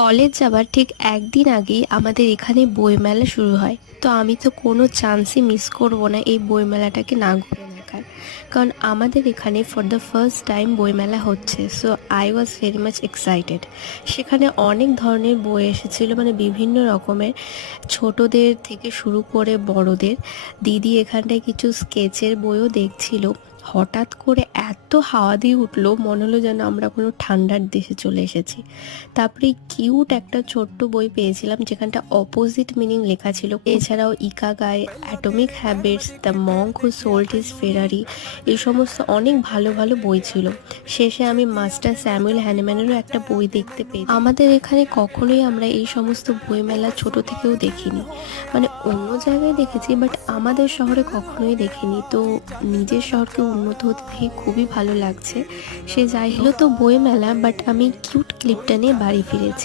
College যাবার ঠিক একদিন আগেই আমাদের এখানে বইমেলা শুরু হয়। তো আমি তো কোনো চান্সই মিস করব না এই বইমেলাটাকে না ঘুরে দেখার। কারণ আমাদের এখানে ফর দ্য ফার্স্ট টাইম বইমেলা হচ্ছে, so I was very much excited. সেখানে অনেক ধরনের বই এসেছিলো, মানে বিভিন্ন রকমের, ছোটদের থেকে শুরু করে বড়দের। দিদি এখানটায় কিছু স্কেচের বইও দেখছিল। হঠাৎ করে এত হাওয়া দিয়ে উঠলো, মনে হলো যেন আমরা কোনো ঠান্ডার দেশে চলে এসেছি। তারপরে কিউট একটা ছোট্ট বই পেয়েছিলাম যেখানটা অপোজিট মিনিং লেখা ছিল। এছাড়াও Ikigai, atomic habits, the monk who sold his Ferrari, এই সমস্ত অনেক ভালো ভালো বই ছিল। শেষে আমি মাস্টার স্যামুয়েল হ্যানিম্যানেরও একটা বই দেখতে পেয়ে। আমাদের এখানে কখনোই আমরা এই সমস্ত বইমেলা ছোট থেকেও দেখিনি, মানে অন্য জায়গায় দেখেছি বাট আমাদের শহরে কখনোই দেখিনি। তো নিজের শহরকে উন্নত হতে দেখে খুবই ভালো লাগছে। সে যাই হলো তো বইমেলা, বাট আমি কিউট ক্লিপটা নিয়ে বাড়ি ফিরেছি।